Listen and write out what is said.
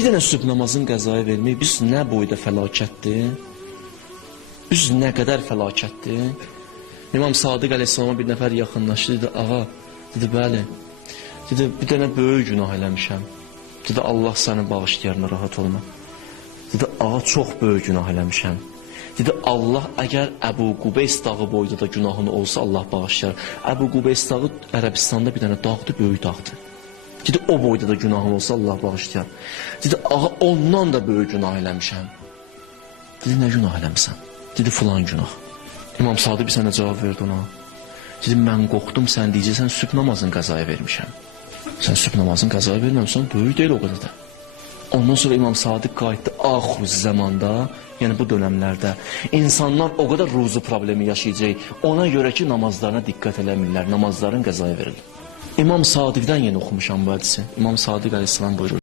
Bir dənə sübh namazın qəzaya vermək biz nə boyda fəlakətdir? Biz nə qədər fəlakətdir? İmam Sadiq əleyhissalama bir nəfər yaxınlaşdı, dedi, ağa, dedi, bəli, dedi, bir dənə böyük günah eləmişəm. Dedi, Allah səni bağışlayar, narahat olma. Dedi, ağa, çox böyük günah eləmişəm. Dedi, Allah əgər Əbu Qubeys dağı boyda da günahın olsa, Allah bağışlayar. Əbu Qubeys dağı Ərəbistanda bir dənə dağdır, böyük dağdır. Dedi, o boyda da günahın olsa, Allah bağışlayar. Dedi, ağa, ondan da böyük günah eləmişəm. Dedi, nə günah eləmişsən? Dedi, filan günah. İmam Sadiq bir sənə cavab verdi ona. Dedi, mən qorxdum, sən deyəcəksən, sübh namazın qəzaya vermişəm. Sən sübh namazın qəzaya verməmişsən, böyük deyil o qədər də. Ondan sonra İmam Sadiq qayıtdı axır zamanda, yəni bu dönəmlərdə insanlar o qədər ruzu problemi yaşayacaq, ona görə ki, namazlarına diqqət eləmirlər, namazların qəzaya verilir. İmam Sadiqdən yeni oxumuşam bu hədisi. İmam Sadiq əleyhissalam buyurur.